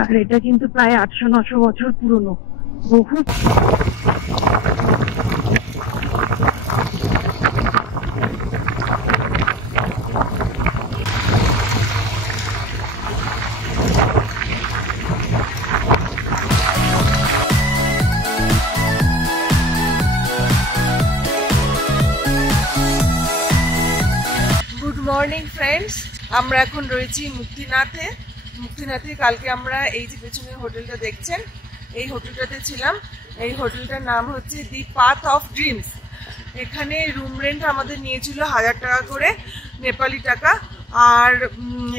আর এটা কিন্তু প্রায় 800-900 বছর পুরনো। বহু মর্নিং ফ্রেন্ডস, আমরা এখন রয়েছি মুক্তিনাথে। কালকে আমরা এই যে পেছনে হোটেলটা দেখছেন, এই হোটেলটাতে ছিলাম। এই হোটেলটার নাম হচ্ছে দি পাথ অফ ড্রিমস। এখানে রুম রেন্ট আমাদের নিয়েছিল 1000 টাকা করে, নেপালি টাকা। আর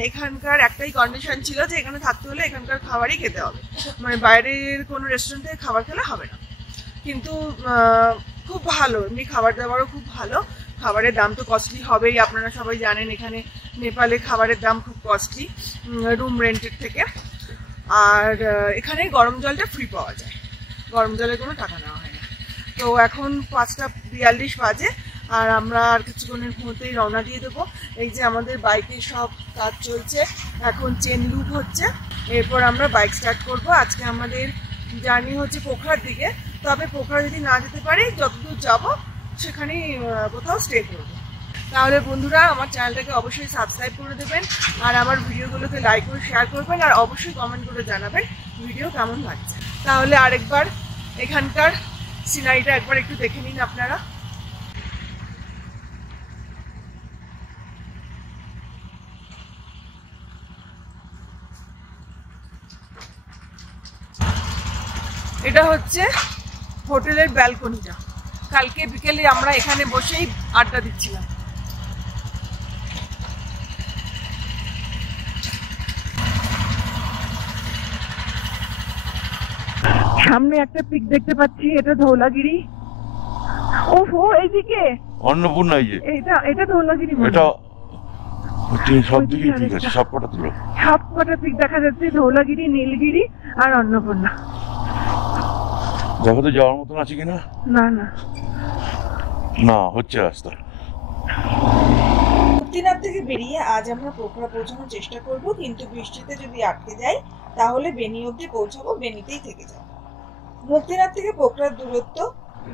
এখানকার একটাই কন্ডিশন ছিল যে এখানে থাকতে হলে এখানকার খাবারই খেতে হবে, মানে বাইরের কোনো রেস্টুরেন্টে খাবার খেলে হবে না। কিন্তু খুব ভালো, এমনি খাবার দাবারও খুব ভালো। খাবারের দাম তো কস্টলি হবেই, আপনারা সবাই জানেন এখানে নেপালে খাবারের দাম খুব কস্টলি রুম রেন্টের থেকে। আর এখানে গরম জলটা ফ্রি পাওয়া যায়, গরম জলের কোনো টাকা নেওয়া হয় না। তো এখন 5:42 বাজে, আর আমরা আর কিছুক্ষণের মধ্যেই রওনা দিয়ে দেবো। এই যে আমাদের বাইকের সব কাজ চলছে, এখন চেন লুপ হচ্ছে, এরপর আমরা বাইক স্টার্ট করব। আজকে আমাদের জার্নি হচ্ছে পোখরার দিকে, তবে পোখরা যদি না যেতে পারি যতদূর যাব সেখানেই কোথাও স্টে করবো। তাহলে বন্ধুরা, আমার চ্যানেলটাকে অবশ্যই সাবস্ক্রাইব করে দেবেন, আর আমার ভিডিওগুলোকে লাইক করে শেয়ার করবেন, আর অবশ্যই কমেন্ট করে জানাবেন ভিডিও কেমন লাগছে। তাহলে আরেকবার এখানকার সিনারিটা একবার একটু দেখে নিন আপনারা। এটা হচ্ছে হোটেলের ব্যালকনিটা। কালকে বিকেলে আমরা এখানে বসেই আড্ডা দিচ্ছিলাম। সামনে একটা পিক দেখতে পাচ্ছি, এটা ধৌলাগিরি। ওহো, এইদিকে অন্নপূর্ণা। এই যে এটা ধৌলাগিরি, এটা সব দিকে ঠিক আছে, সবকটা তুলো, সবকটা পিক দেখা যাচ্ছে, ধৌলাগিরি, নীলগিরি আর অন্নপূর্ণা। দেখো তো যাওয়ার মতন আছে কিনা। না না না, হচ্ছে রাস্তা। মুক্তিনাথ থেকে বেরিয়ে আজ আমরা পোখরা পৌঁছানোর চেষ্টা করব, কিন্তু বৃষ্টিতে যদি আটকে যাই তাহলে বেনি অবধি পৌঁছাবো, বেনিতেই থেকে যাব। মুক্তিনাথ থেকে পোখরার দূরত্ব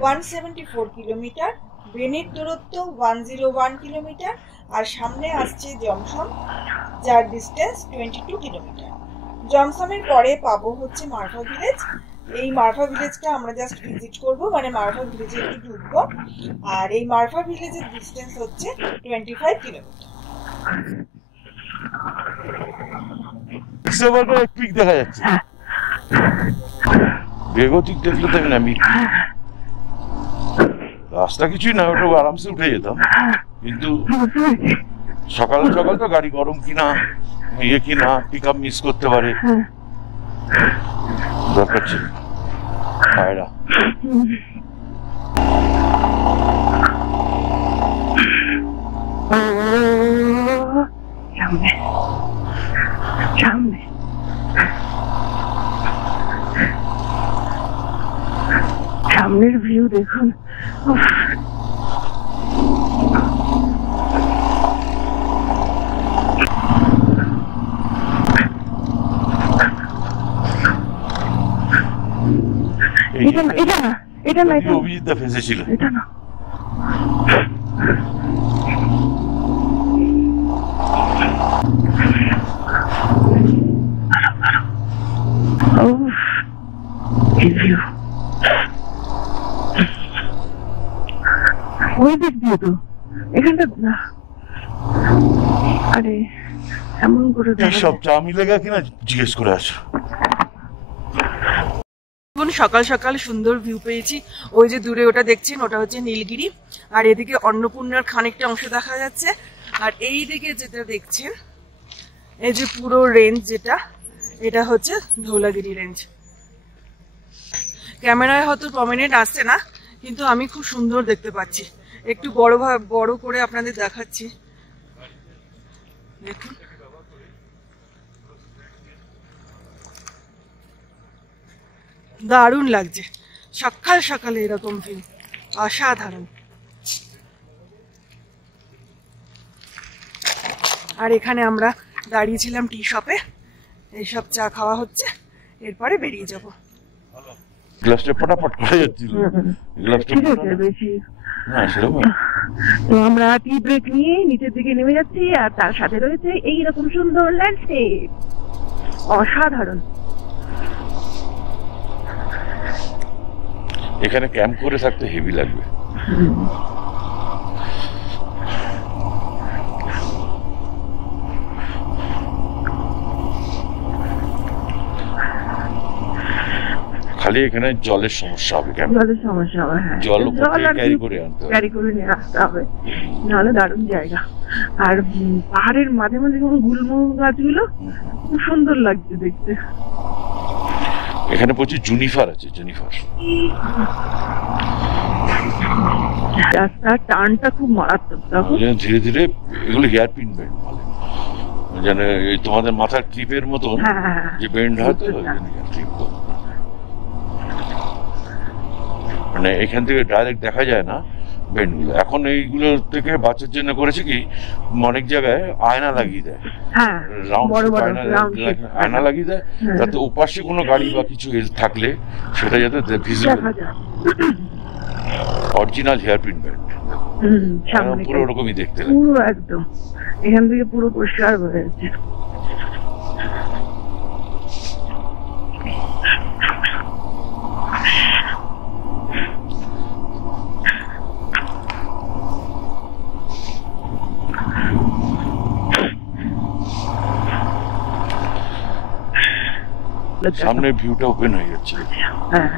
174 কিলোমিটার, বেনির দূরত্ব 101 কিলোমিটার, আর সামনে আসছে জমসম, যার ডিস্টেন্স 22 কিলোমিটার। জমসমের পরে পাবো হচ্ছে মারফা ভিলেজ। এই মারফা ভিলেজটা আমরা জাস্ট ভিজিট করব, মানে মারফা ভিলেজে একটু ঢুকবো। আর এই মারফা ভিলেজের ডিস্টেন্স হচ্ছে 25 কিলোমিটার। পিক দেখা যাচ্ছে, বেগতিক দেখলে তো আমি রাস্তা কিছুই না, ওটা আরামসে উঠে যেতাম। কিন্তু সকাল সকাল তো গাড়ি গরম কিনা, ইয়ে কিনা, পিক আপ মিস করতে পারে, দরকার ছিল। পায়রা সামনে সামনের ভিউ দেখুন। এটা না, অভিজিৎ ফেসেছিল। এটা না, ওই দিক দিয়ে তো এখানটা। আরে এমন করে সব চা মিলে গা কিনা জিজ্ঞেস করে আসো। সকাল সকাল সুন্দর ভিউ পেয়েছি। ওই যে দূরে ওটা দেখছেন, ওটা হচ্ছে নীলগিরি, আর এদিকে অন্নপূর্ণার খানিকটা অংশ দেখা যাচ্ছে। আর এই দিকে যেটা দেখছেন, এই যে পুরো রেঞ্জ যেটা, এটা হচ্ছে ধৌলাগিরি রেঞ্জ। ক্যামেরায় হয়তো প্রমিনেন্ট আসছে না, কিন্তু আমি খুব সুন্দর দেখতে পাচ্ছি। একটু বড় করে আপনাদের দেখাচ্ছি, দেখুন। দারুণ লাগছে সকাল সকালে এরকম ভিউ, অসাধারণ। আর এখানে আমরা দাঁড়িয়েছিলাম টি শপে, এইসব চা খাওয়া হচ্ছে, এরপরে বেরিয়ে যাব। গ্লাসটা ফটাফট করা যাচ্ছিল, গ্লাসটা ঠিক আছে বেশি। না সেরকম। তো আমরা টি ব্রেক নিয়ে নিচের দিকে নেমে যাচ্ছি, আর তার সাথে রয়েছে এইরকম সুন্দর ল্যান্ডস্কেপ, অসাধারণ। এখানে ক্যাম্প করে থাকতে হেভি লাগবে। খালি এখানে জলের সমস্যা হবে, জলের সমস্যা হবে। হ্যাঁ, জল ক্যারি করে নিয়ে আসতে হবে, নাহলে দারুণ জায়গা। আর পাহাড়ের মাঝে মাঝে কোনো গুলমো গাছগুলো খুব সুন্দর লাগছে দেখতে। এখানে প্রচুর জুনিফার আছে, জুনিফার। রাস্তার টার্নটা খুব মারাত্মক। ধীরে ধীরে এগুলো হেয়ার পিন বেন্ড বলে, যেন তোমাদের মাথার ক্লিপের মতন যে বেন্ড হয়, তো মানে এখান থেকে ডাইরেক্ট দেখা যায় না বেন্ডগুলো। এখন এইগুলো থেকে বাচ্চার জন্য করেছে কি, অনেক জায়গায় আয়না লাগিয়ে দেয়, আয়না লাগিয়ে দেয়, যাতে ওপাশে কোনো গাড়ি বা কিছু থাকলে সেটা যাতে visible. Original hair print band, পুরো ওরকমই দেখতে লাগে, পুরো একদম এখান থেকে পুরো পরিষ্কার হয়ে যাচ্ছে। সামনে ভিউটা ওপেন হয়ে যাচ্ছে। হ্যাঁ,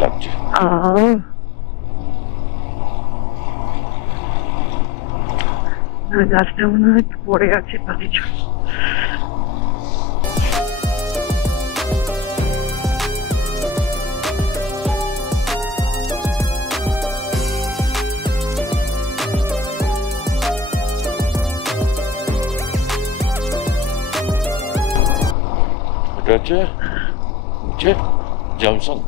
লাগছে। গাছটা মনে হয় পড়ে আছে কিছু। জমসং,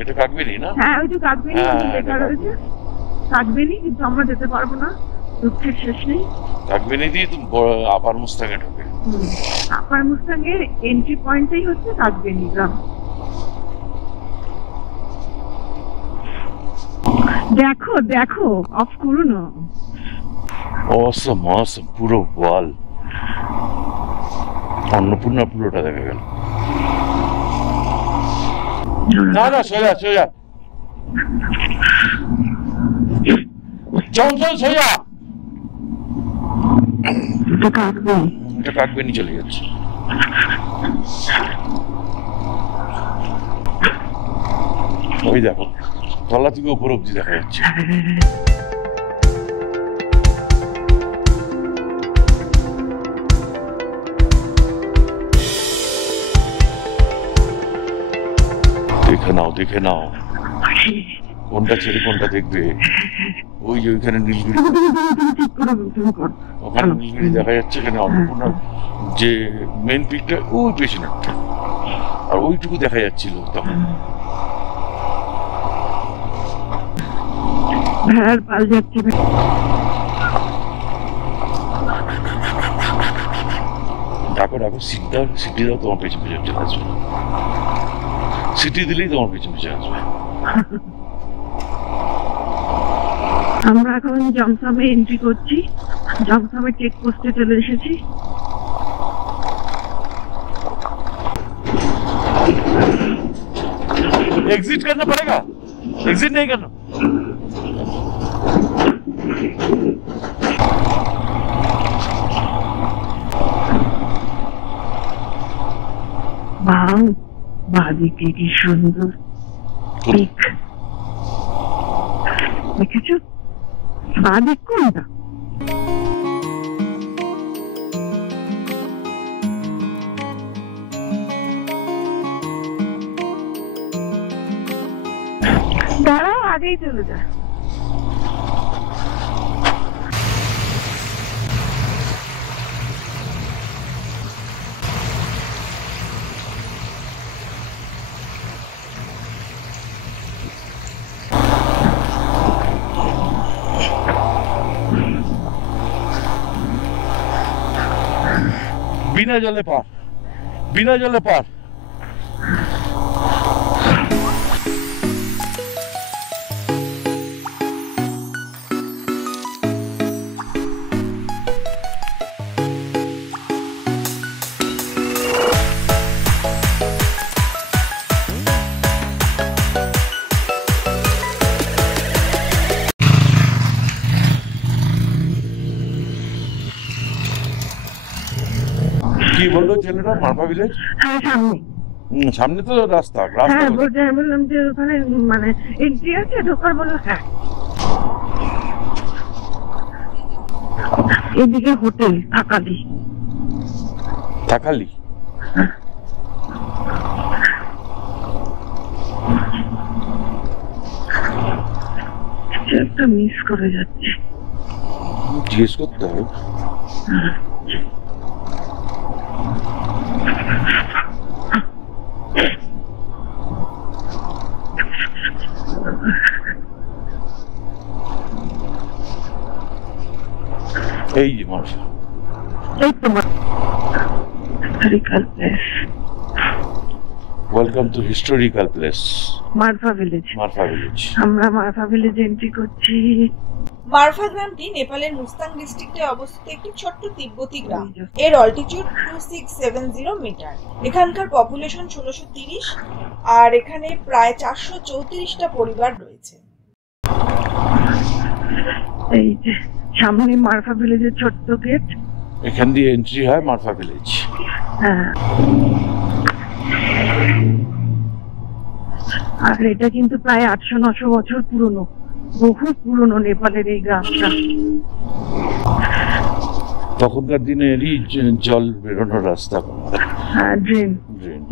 এটা কাকবেনি না? হ্যাঁ, ওই যে কাকবেনি লেখা রয়েছে, কাকবেনি, কিন্তু আমরা যেতে পারবো না, দুঃখের শেষ নেই। কাকবেনি দিয়ে আপার মুস্তাঙে ঢোকে। আপার মুস্তাঙের এন্ট্রি পয়েন্টটাই হচ্ছে কাকবেনি গ্রাম। দেখো দেখো, অফ করো না। অসম অসম, পুরো ওয়াল, অন্নপূর্ণা পুরোটা দেখা গেল। না না, সোজা সোজা, জমসন সোজা। এটা কাকবেনি চলে যাচ্ছে। ওই দেখো, তলা থেকে উপর অব্দি দেখা যাচ্ছে। দেখে নাও, দেখে নাও, কোনটা ছেড়ে কোনটা দেখবে। ওই যে ওইখানে নীলগিরি, ওখানে নীলগিরি দেখা যাচ্ছে। এখানে অন্নপূর্ণা যে মেন পিকটা ওই পেছনে, আর ওইটুকু দেখা যাচ্ছিল তখন। ভেড়ার পাল যাচ্ছে। ডাকো ডাকো, সিটি দাও, তোমার পেছন পেছন চলে আসবে। সিটি দিলেই তোমার পেছন পেছন আসবে। আমরা এখন জমসামে এন্ট্রি করছি, জমসামে চেক পোস্টে চলে এসেছি। एग्जिट करना पड़ेगा, एग्जिट नहीं करना। वाव, বাদিকে কি সুন্দর পিক দেখেছো? বাদিক কোনটা? দাঁড়াও, আগেই চলে যা। বিনা জলে পার, বিনা জলে পার। কি বললো ছেলেটা? মারফা ভিলেজ? হ্যাঁ সামনে। সামনে তো রাস্তা। হ্যাঁ বলছে, আমি বললাম যে ওখানে মানে এন্ট্রি আছে ঢোকার? বললো হ্যাঁ। এদিকে হোটেল থাকালি। থাকালি? একটা মিস করে যাচ্ছে, জিজ্ঞেস করতে হবে। এই যে মারফা, এই তো historical place. Welcome to historical place মারফা village. মারফা village. আমরা মারফা ভিলেজে এন্ট্রি করছি। মারফা গ্রামটি নেপালের মুস্তাং ডিস্ট্রিক্টে অবস্থিত একটি ছোট্ট তিব্বতী গ্রাম। এর অল্টিটিউড 2670 মিটার। এখানকার পপুলেশন 1630 আর এখানে প্রায় 434টা পরিবার রয়েছে। এই যে সামনে মারফা ভিলেজের ছোট্ট গেট, এখান দিয়ে এন্ট্রি হয় মারফা ভিলেজ। হ্যাঁ, আর এটা কিন্তু প্রায় 800-900 বছর পুরনো, বহু পুরনো নেপালের এই গ্রামটা। তখনকার দিনে এরই জল বেরোনোর রাস্তা। হ্যাঁ, ড্রেন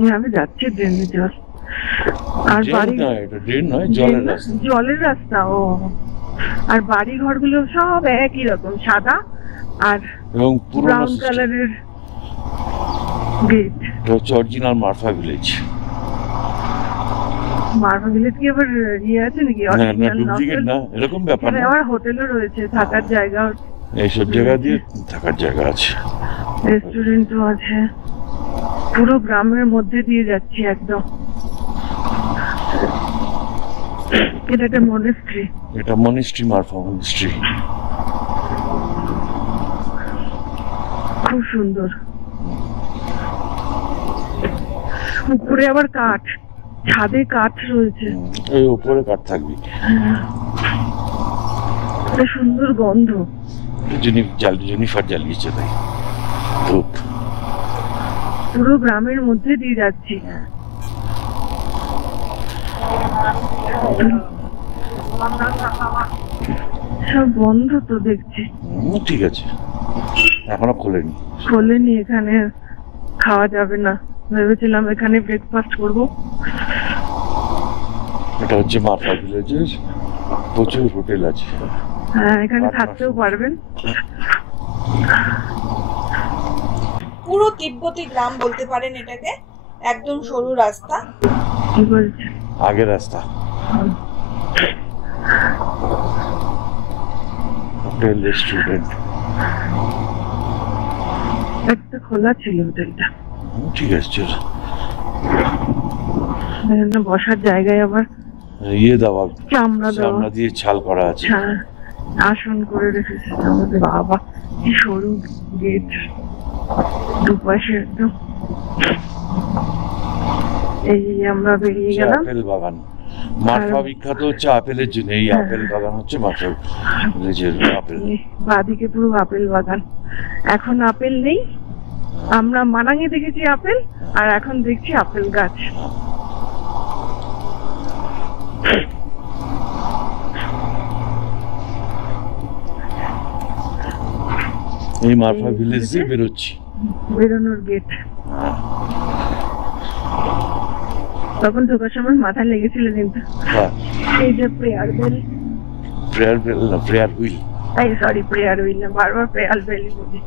এভাবে যাচ্ছে, ড্রেনের জল। আর বাড়ি, এটা ড্রেন নয়, জলের রাস্তা। জলের রাস্তা। ও, আর বাড়ি ঘরগুলো সব একই রকম, সাদা আর এবং ব্রাউন কালারের গেট। এটা হচ্ছে অরিজিনাল মারফা ভিলেজ। মারফা ভিলেজ কি আবার ইয়ে আছে নাকি? ডুপ্লিকেট না, এরকম ব্যাপার না। আমার হোটেলও রয়েছে, থাকার জায়গা, এইসব জায়গা দিয়ে থাকার জায়গা আছে, রেস্টুরেন্টও আছে। পুরো গ্রামের মধ্যে দিয়ে যাচ্ছি একদম। এটা একটা মনেস্ট্রি। এটা মনেস্ট্রি, মারফা মনেস্ট্রি। খুব সুন্দর। উপরে আবার কাঠ, ছাদে কাঠ রয়েছে। এই উপরে কাঠ থাকবে। সুন্দর গন্ধ। জেনিফার জ্বালিয়েছে তাই ধূপ। পুরো গ্রামের মধ্যে দিয়ে যাচ্ছি। সব বন্ধ তো দেখছি। ঠিক আছে, এখনো খোলেনি। খোলেনি, এখানে খাওয়া যাবে না। ভেবেছিলাম এখানে ব্রেকফাস্ট করবো। এটা হচ্ছে মারফা ভিলেজের প্রচুর হোটেল আছে। হ্যাঁ, এখানে থাকতেও পারবেন। পুরো তিব্বতী গ্রাম বলতে পারেন এটাকে। একদম সরু রাস্তা। কি বলছে? আগের রাস্তা। Hotel, restaurant. একটা খোলা ছিল হোটেলটা। ঠিক আছে, চলো। বসার জায়গায় আবার ইয়ে দেওয়া, চামড়া দিয়ে ছাল করা আছে। আসন করে রেখেছে। আমাদের বাবা, কি সরু গেট, দুপাশে একদম। এই আমরা বেরিয়ে গেলাম। আপেল বাগান। মারফা বিখ্যাত হচ্ছে আপেলের জন্য। এই আপেল বাগান হচ্ছে মারফা ভিলেজের আপেল। বাদিকে পুরো আপেল বাগান। এখন আপেল নেই। আমরা মানাঙে দেখেছি আপেল, আর এখন দেখছি আপেল গাছ। এই মারফা ভিলেজ দিয়ে বেরোচ্ছি। বেরোনোর গেট। তখন ঢোকার সময় মাথায় লেগেছিল কিন্তু এই যে প্রেয়ার বেল। প্রেয়ার বেল না, প্রেয়ার হুইল। এই সরি, প্রেয়ার হুইল না, বারবার প্রেয়ার বেলই বলি।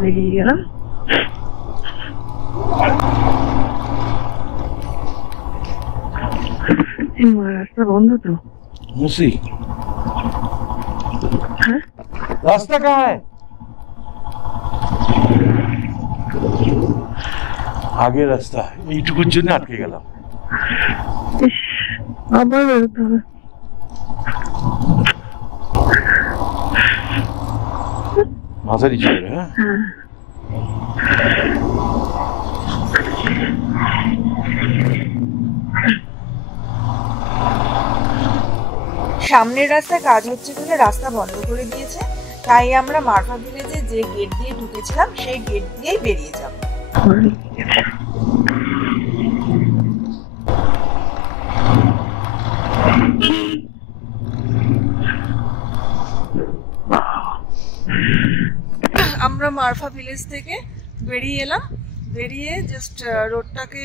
বেরিয়ে গেলাম। রাস্তা বন্ধ তো। মুসি, হ্যাঁ, রাস্তা কাহা হ্যায়? আগের রাস্তা, এইটুকুর জন্য আটকে গেলাম। আবার বেরোতে হবে। মাথা নিচে করে। হ্যাঁ, সামনের রাস্তায় কাজ হচ্ছে বলে রাস্তা বন্ধ করে দিয়েছে, তাই আমরা মারফা ভিলেজে যে গেট দিয়ে ঢুকেছিলাম সেই গেট দিয়েই বেরিয়ে যাব। আমরা মারফা ভিলেজ থেকে বেরিয়ে এলাম, বেরিয়ে জাস্ট রোডটাকে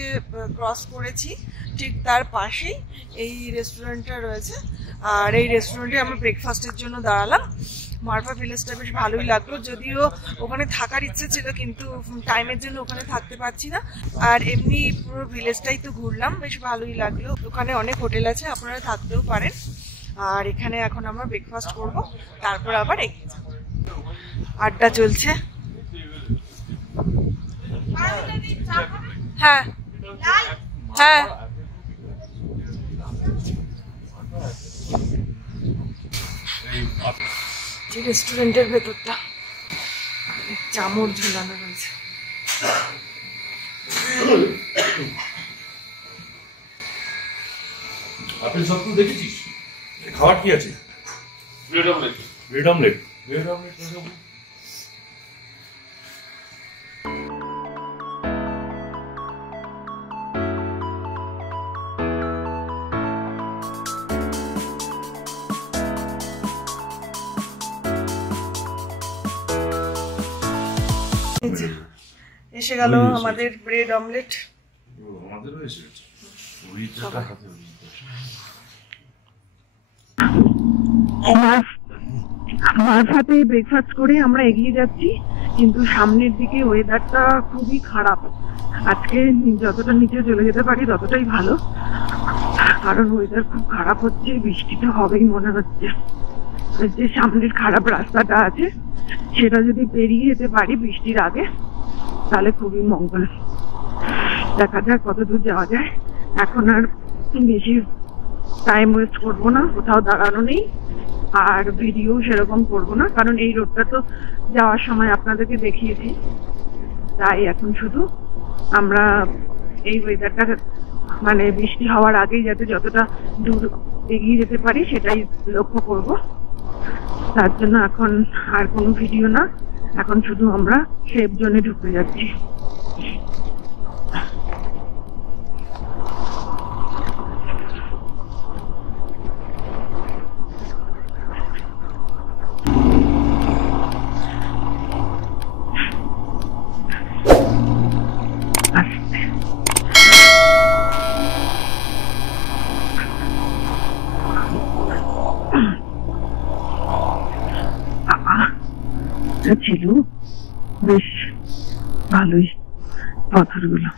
ক্রস করেছি, ঠিক তার পাশেই এই রেস্টুরেন্টটা রয়েছে। আর এই রেস্টুরেন্টে আমরা ব্রেকফাস্টের জন্য দাঁড়ালাম। মারফা ভিলেজটা বেশ ভালোই লাগলো, যদিও ওখানে থাকার ইচ্ছে ছিল কিন্তু টাইমের জন্য ওখানে থাকতে পারছি না। আর এমনি পুরো ভিলেজটাই তো ঘুরলাম, বেশ ভালোই লাগলো। ওখানে অনেক হোটেল আছে, আপনারা থাকতেও পারেন। আর এখানে এখন আমরা ব্রেকফাস্ট করব, তারপর আবার এগিয়ে যাব। আড্ডা চলছে। হ্যাঁ হ্যাঁ, যে রেস্টুরেন্টের ভেতরটা চামচ ঝুলানো রয়েছে। আপেল সব তো দেখেছিস? খাবার কি আছে? Bread omelette. Bread omelette, bread omelette. এসে গেল আমাদের ব্রেড অমলেট। আমাদের হয়েছে মারফাতে ব্রেকফাস্ট করে আমরা এগিয়ে যাচ্ছি, কিন্তু সামনের দিকে ওয়েদারটা খুবই খারাপ। আজকে যতটা নিচে চলে যেতে পারি ততটাই ভালো, কারণ ওয়েদার খুব খারাপ হচ্ছে, বৃষ্টিটা হবেই মনে হচ্ছে। যে সামনের খারাপ রাস্তাটা আছে সেটা যদি পেরিয়ে যেতে পারি বৃষ্টির আগে তাহলে খুবই মঙ্গল। দেখা যাক কত দূর যাওয়া যায়। এখন আর বেশি টাইম ওয়েস্ট করবো না, কোথাও দাঁড়ানো নেই, আর ভিডিও সেরকম করবো না, কারণ এই রোডটা তো যাওয়ার সময় আপনাদেরকে দেখিয়েছি। তাই এখন শুধু আমরা এই ওয়েদারটা মানে বৃষ্টি হওয়ার আগেই যাতে যতটা দূর এগিয়ে যেতে পারি সেটাই লক্ষ্য করব। তার জন্য এখন আর কোনো ভিডিও না, এখন শুধু আমরা সেফ জোনে ঢুকে যাচ্ছি। ছিল বেশ ভালোই পাথরগুলো।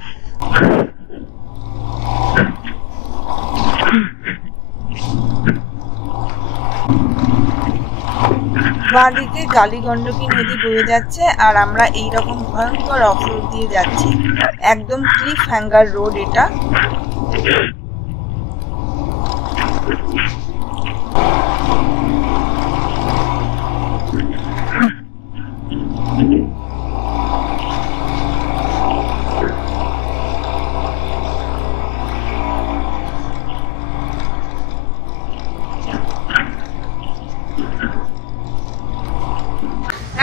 বাঁদিকে গালি গন্ডকী নদী বয়ে যাচ্ছে, আর আমরা এইরকম ভয়ঙ্কর অফ রোড দিয়ে যাচ্ছি। একদম ক্লিফ হ্যাঙ্গার রোড এটা।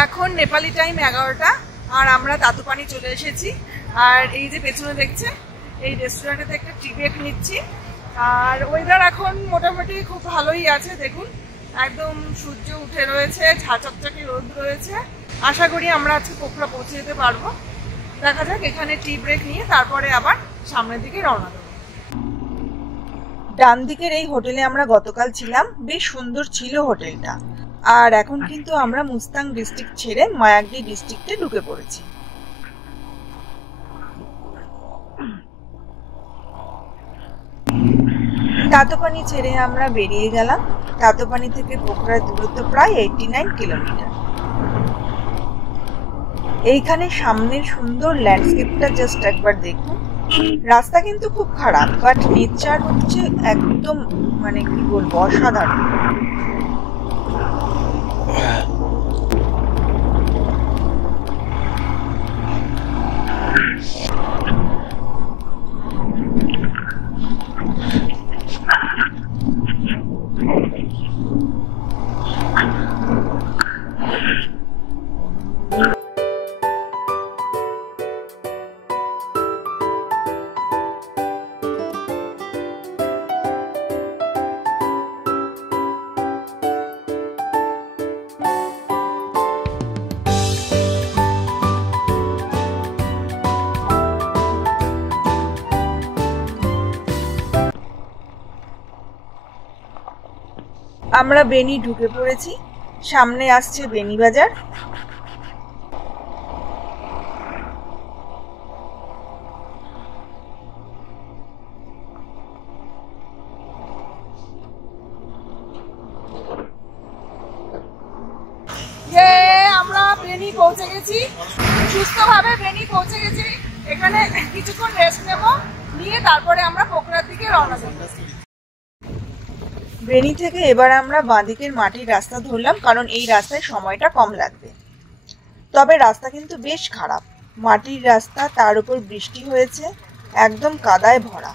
এখন নেপালি টাইম 11টা, আর আমরা তাতুপানি চলে এসেছি। আর এই যে পেছনে দেখছেন এই রেস্টুরেন্টে একটা টি ব্রেক নিচ্ছি। আর ওয়েদার এখন মোটামুটি খুব ভালোই আছে, দেখুন একদম সূর্য উঠে রয়েছে, ঝাঁচকচাকে রোদ রয়েছে। আশা করি আমরা আজকে পোখরা পৌঁছে যেতে পারবো। দেখা যাক, এখানে টি ব্রেক নিয়ে তারপরে আবার সামনের দিকে রওনা দেবো। ডান দিকের এই হোটেলে আমরা গতকাল ছিলাম, বেশ সুন্দর ছিল হোটেলটা। আর এখন কিন্তু আমরা মুস্তাং ডিস্ট্রিক্ট ছেড়ে মায়াগদি ডিস্ট্রিক্টে ঢুকে পড়েছি। তাতোপানি ছেড়ে আমরা বেরিয়ে গেলাম। তাতোপানি থেকে পোখরার দূরত্ব প্রায় 89 কিলোমিটার। এইখানে সামনের সুন্দর ল্যান্ডস্কেপটা জাস্ট একবার দেখুন। রাস্তা কিন্তু খুব খারাপ, বাট নেচার হচ্ছে একদম মানে কি বলবো অসাধারণ। আমরা বেনি ঢুকে পড়েছি, সামনে আসছে বেনি বাজার। আমরা বেনি পৌঁছে গেছি, সুস্থভাবে বেনি পৌঁছে গেছি। এখানে কিছুক্ষণ রেস্ট নেব, নিয়ে তারপরে আমরা পোখরার দিকে রওনা দেব। বেনি থেকে এবার আমরা বাঁদিকের মাটির রাস্তা ধরলাম, কারণ এই রাস্তায় সময়টা কম লাগবে। তবে রাস্তা কিন্তু বেশ খারাপ, মাটির রাস্তা, তার উপর বৃষ্টি হয়েছে, একদম কাদায় ভরা।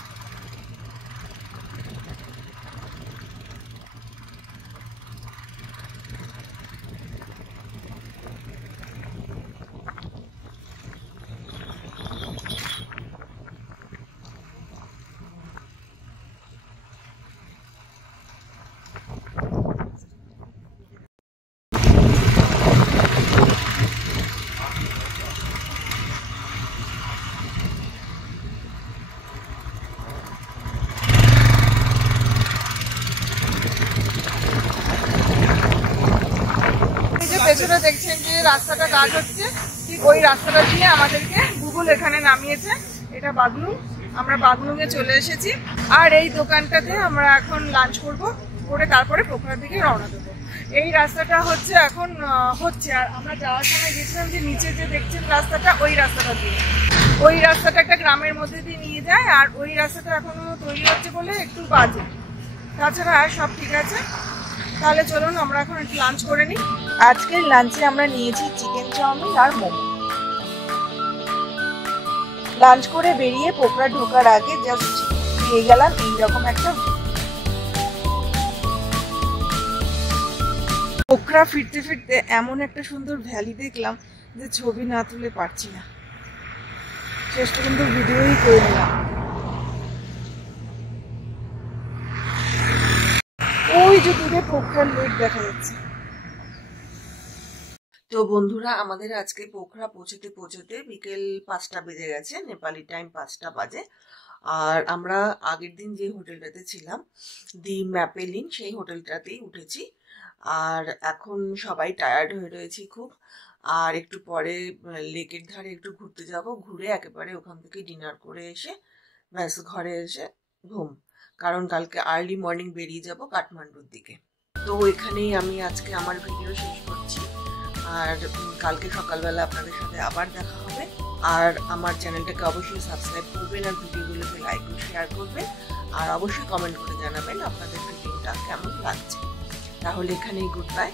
পেছনে দেখছেন যে রাস্তাটা কাজ হচ্ছে, ঠিক ওই রাস্তাটা দিয়ে আমাদেরকে গুগল এখানে নামিয়েছে। এটা বাগলুং, আমরা বাগলুঙে চলে এসেছি। আর এই দোকানটাতে আমরা এখন লাঞ্চ করবো, করে তারপরে পোখরার দিকে রওনা দেবো। এই রাস্তাটা হচ্ছে এখন হচ্ছে, আর আমরা যাওয়ার সময় গেছিলাম যে নিচে যে দেখছেন রাস্তাটা, ওই রাস্তাটা দিয়ে, ওই রাস্তাটা একটা গ্রামের মধ্যে দিয়ে নিয়ে যায়। আর ওই রাস্তাটা এখনো তৈরি হচ্ছে বলে একটু বাজে, তাছাড়া সব ঠিক আছে। তাহলে চলুন আমরা এখন একটু লাঞ্চ করে নিই। আজকের লাঞ্চে আমরা নিয়েছি চিকেন চাউমিন আর মোমো। লাঞ্চ করে বেরিয়ে পোখরা ঢোকার আগে জাস্ট পেয়ে গেলাম এইরকম একটা। পোখরা ফিরতে ফিরতে এমন একটা সুন্দর ভ্যালি দেখলাম যে ছবি না তুলে পারছি না, শেষ পর্যন্ত ভিডিওই করে নিলাম। ওই যে দূরে পোখরার লেক দেখা যাচ্ছে। তো বন্ধুরা, আমাদের আজকে পোখরা পৌঁছতে পৌঁছতে বিকেল 5টা বেজে গেছে, নেপালি টাইম 5টা বাজে। আর আমরা আগের দিন যে হোটেলটাতে ছিলাম, দি ম্যাপেলিন, সেই হোটেলটাতেই উঠেছি। আর এখন সবাই টায়ার্ড হয়ে রয়েছি খুব। আর একটু পরে লেকের ধারে একটু ঘুরতে যাব, ঘুরে একেবারে ওখান থেকে ডিনার করে এসে ব্যাস ঘরে এসে ঘুম, কারণ কালকে আর্লি মর্নিং বেরিয়ে যাব কাঠমান্ডুর দিকে। তো এখানেই আমি আজকে আমার ভিডিও শেষ করছি, আর কালকে সকালবেলা আপনাদের সাথে আবার দেখা হবে। আর আমার চ্যানেলটাকে অবশ্যই সাবস্ক্রাইব করবেন, আর ভিডিওগুলোকে লাইক ও শেয়ার করবেন, আর অবশ্যই কমেন্ট করে জানাবেন আপনাদের ভিডিওটা কেমন লাগছে। তাহলে এখানেই গুড বাই।